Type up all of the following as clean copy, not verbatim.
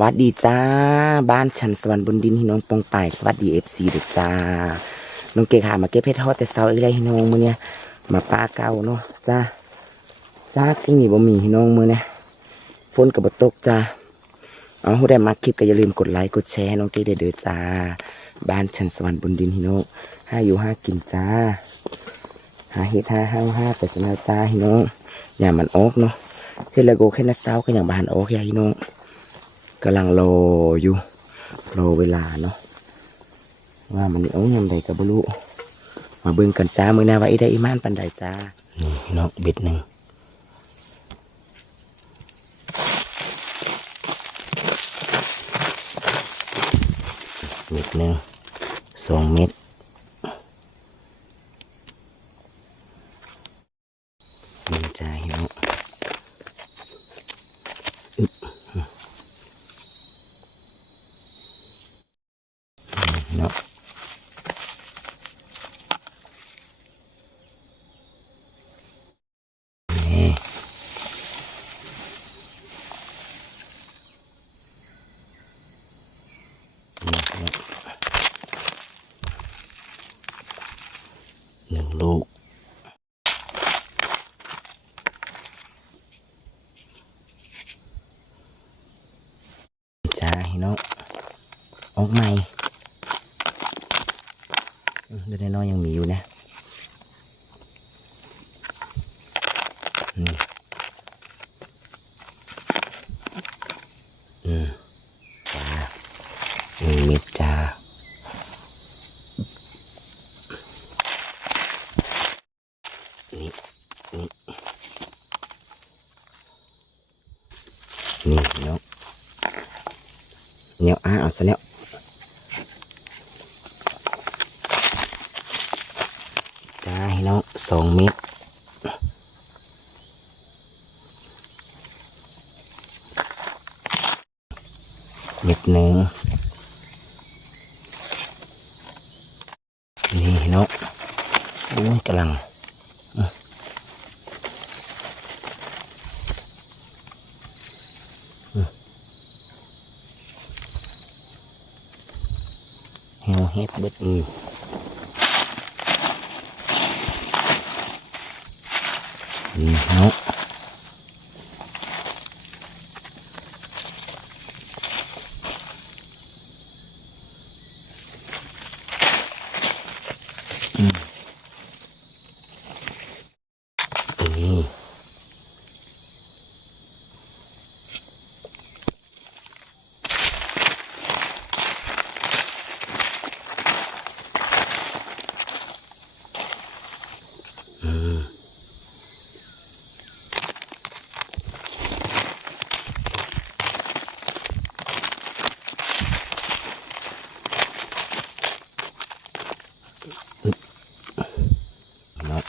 วัสดีจ้าบ้านฉันสวรรค์บนดินพี่น้องปองป่ายสวัสดีFCเด็กจ้าน้องเก๋หามาเก็บเพชรทอดแต่เช้าอีกเลยพี่น้องมื้อเนี้ยมาป้าเก่าเนาะจ้าที่นี่บ่มีพี่น้องมื้อเนี้ยฝนก็บ่ตกจ้าเอาผู้ใดมาคลิปก็อย่าลืมกดไลค์กดแชร์น้องเก๋เด้อจ้าบ้านฉันสวรรค์บนดินพี่น้องห้าอยู่ห้ากินจ้าหาเฮ็ดห้าไปสนาจ้าพี่น้องอย่ามันออกเนาะเฮ็ดแล้วก็แค่นั้นเช้าก็อย่างบ้านออกอย่าพี่น้องกำลังรออยู่รอเวลาเนาะว่ามันเอายำใดกับบลูมาเบิ่งกันจ้ามือหน้าว่าได้อีมานปันใดจ้านี่เนาะเบ็ดหนึ่งเม็ดหนึ่ง2 เม็ดนี่จ้าเนาะเนาะนี่1 ลูกจ้าเนาะออกใหม่เดี๋ยวน้อยยังมีอยู่นะนี่จ้า1 เม็ดจ้านี่เนาะเนี่ยเอาซะแล้วจ้าเนาะ2 เม็ดเม็ดหนึ่งนี่เนาะโอ้ยกำลังเหี่ยวเฮ็ดเบิดนี่เนาะนี่เนาะ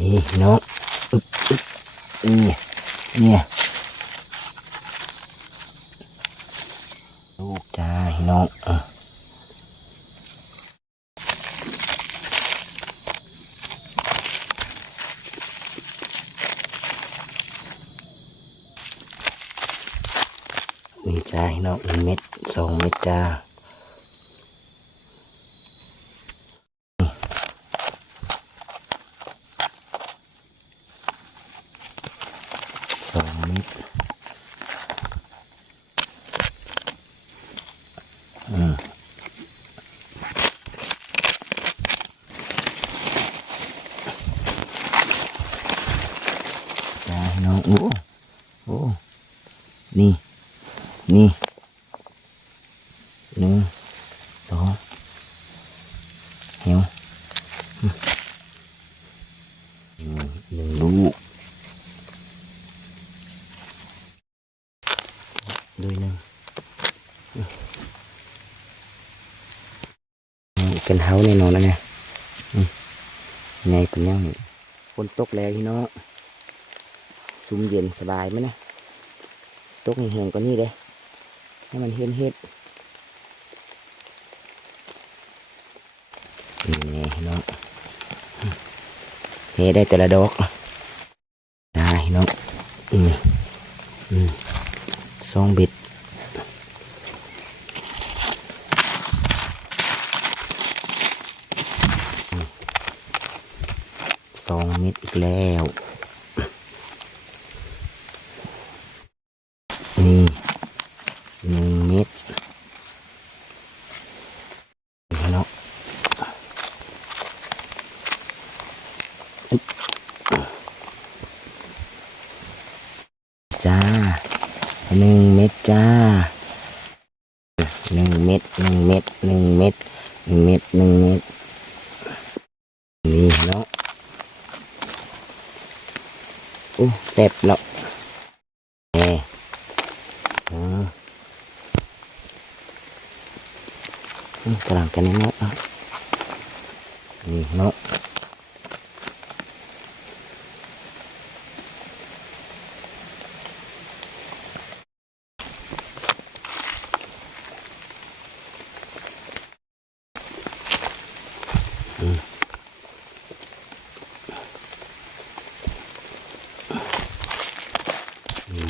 นี่เนาะนี่ลูกจ้าเนาะนี่จ้าเนาะ1 เม็ด2 เม็ดจ้า2 เม็ดจ้าเนาะโอ้นี่1 2เหี่ยว1 ลูกด้วยหนึ่งเป็นเฮาแน่นอนแล้วไงไงเป็นยังฝนตกแล้วพี่น้องซุ่มเย็นสบายไหมนะตกแห้งๆกว่านี้เลยให้มันเฮ็ด น้องเฮได้แต่ละดอกได้น้องซองเบ็ด2 เม็ดอีกแล้วนี่1 เม็ดเนาะจ้า1 เม็ดจ้า1 เม็ด1 เม็ด1 เม็ด1 เม็ด1 เม็ดนี่เนาะแซ่บแล้วแหมกำลังกันเนาะนี่เนาะ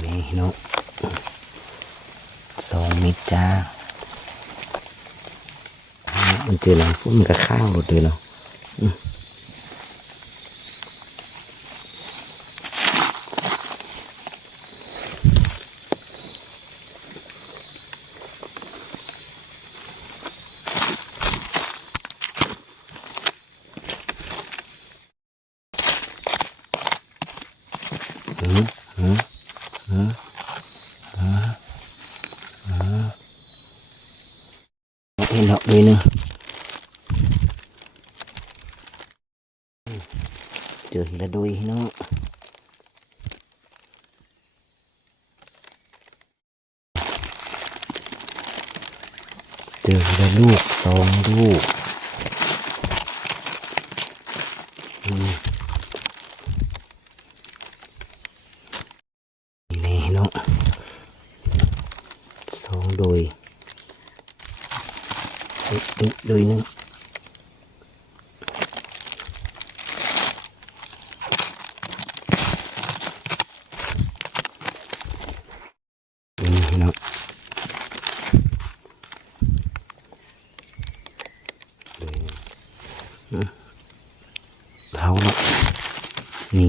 นี่เนาะ2 เม็ดจ้ามันเจอหลังฟุ้งมันก็ข้างหมดเลยเนาะเห็นดอกด้วยเนาะเจอเห็นละด้วยเนาะเจอเห็นละลูก2 ลูกนี่เนาะ2 โดยโดยนึงนี่เนาะเท้าเนาะนี่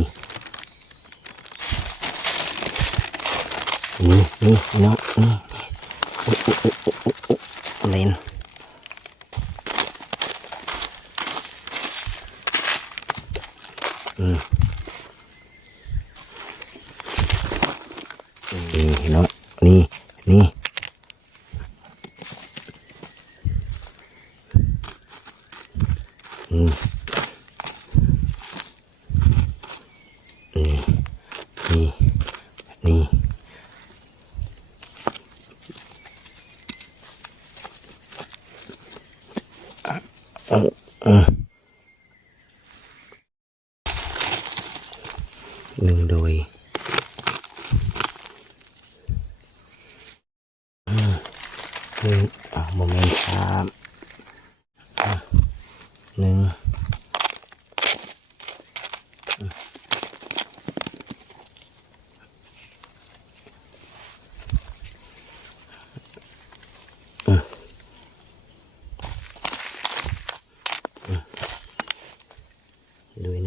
เนาะเล่นเนาะนี่1 โดยโมเมนต์3 1โดย12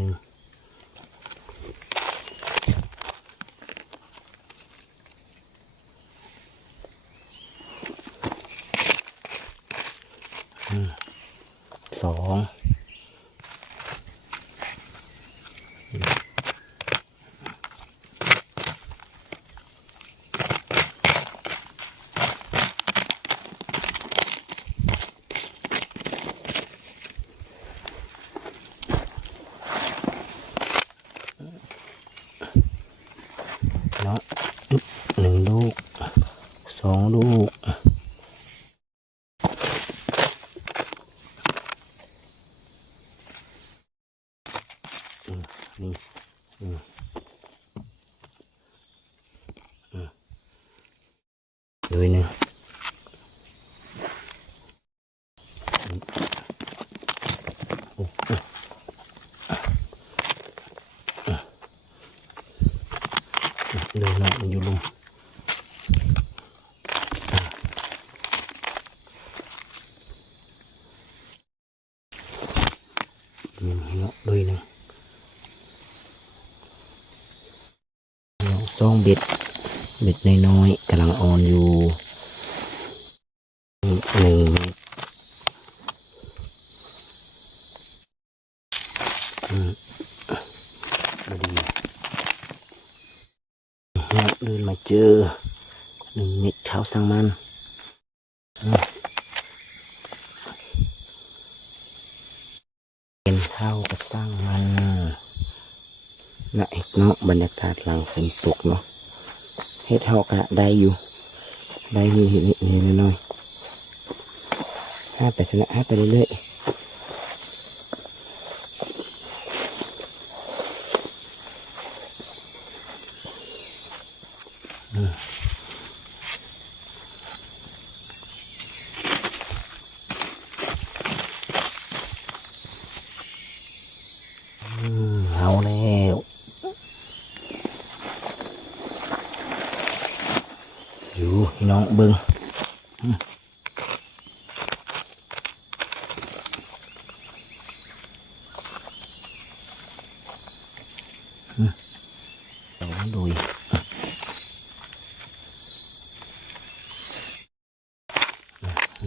เนาะ1 ลูก2 ลูกนี่โดย1 ลุยหนึ่งซ่องเบ็ดน้อยๆกำลังออนอยู่1 เมตรพอดีเดินมาเจอ1 เม็ดเท้าสังมันเป็นเท้ากระสังมันนะเอกเนาะบรรยากาศหลังฝนตกเนาะเฮ็ดเท้ากะได้อยู่เห็นนิดน้อยห้าไปชนะห้าไปเรื่อยเอาแล้วอยู่พี่น้องเบิ้งเอาดุย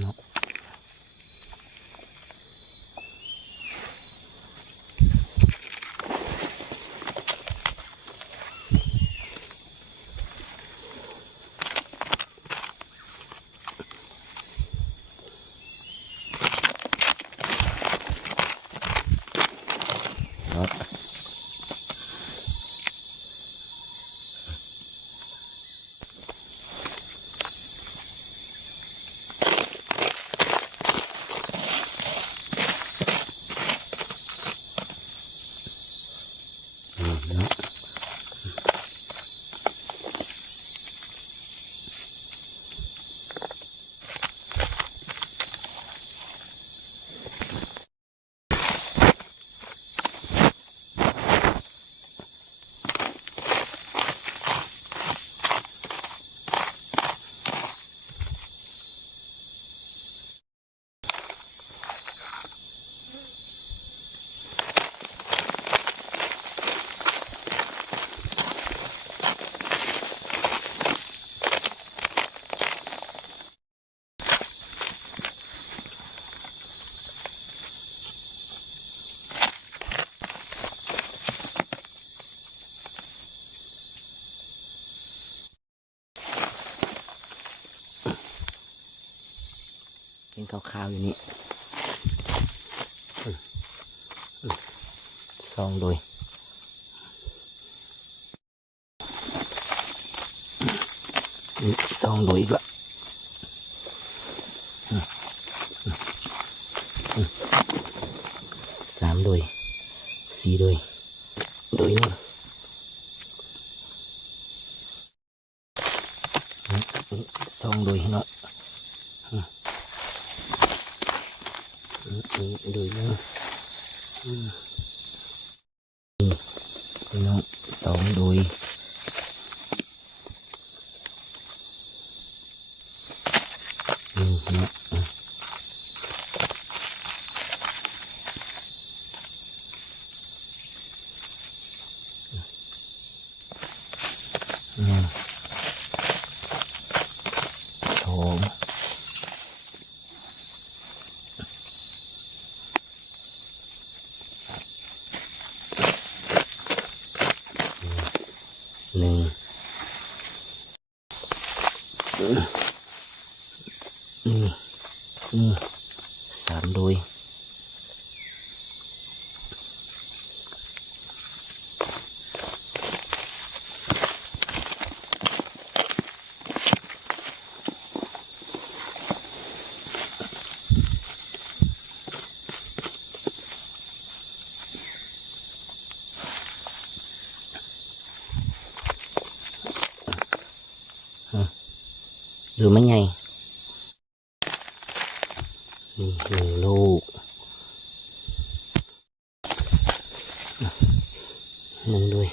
เนาะเป็นขาวๆอยู่นี่ซองโดยซองโดยอีกละ3 โดย 4 โดยนี่ซองโดยเนาะโดยเนาะน้อง2 โดยเนาะ2 1 นี่3 โดยหรือไม่ไงนี่1 ลูก1 ด้วย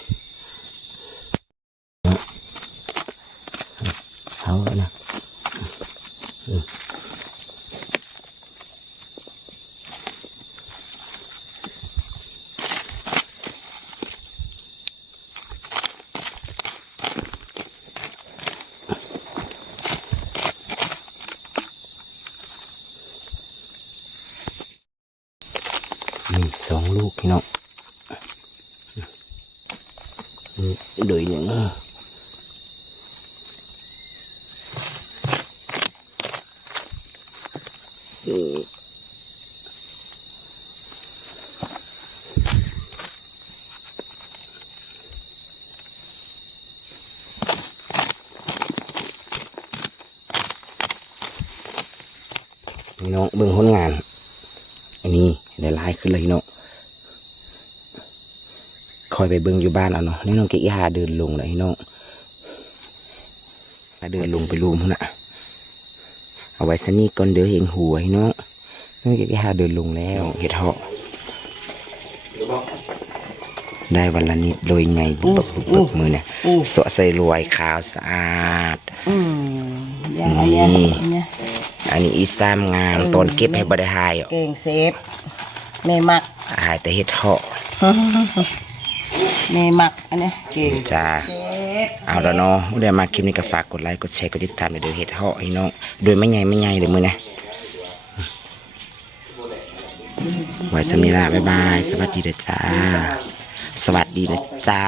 เอาแล้วนะ 2 ลูกพี่น้องโดยหนึ่งพี่น้องเบิ่งผลงานอันนี้ได้ลายขึ้นเลยพี่น้องคอยไปเบิ่งอยู่บ้านเอาเนาะนี่น้องเกิ๊กหาเดินลงเลยพี่น้องเดินลงไปรูมพุ่นน่ะเอาไว้สนี่ก่อนเดี๋ยวเห็นหัวพี่น้องน้องเกิ๊กหาเดินลงแล้วเห็ดเหาะได้วันละนิดโดยไงบุบบุบมือเนี่ยสวใส่รวยขาวสะอาดนี่อันนี้อีสามงามตอนเก็บให้บริหายเก่งเซฟแม่มักหายแต่เห็ดเหาะแม่มักอันนี้เก่งจ้าเอาแล้วเนาะเดี๋ยวมาคลิปนี้ก็ฝากกดไลค์กดแชร์กดติดตามเดี๋ยวเห็ดเหาะพี่น้องโดยไม่ใหญ่เดี๋ยวมือนะไว้สมิลาบ๊ายบายสวัสดีเด้อจ้าสวัสดีนะจ้า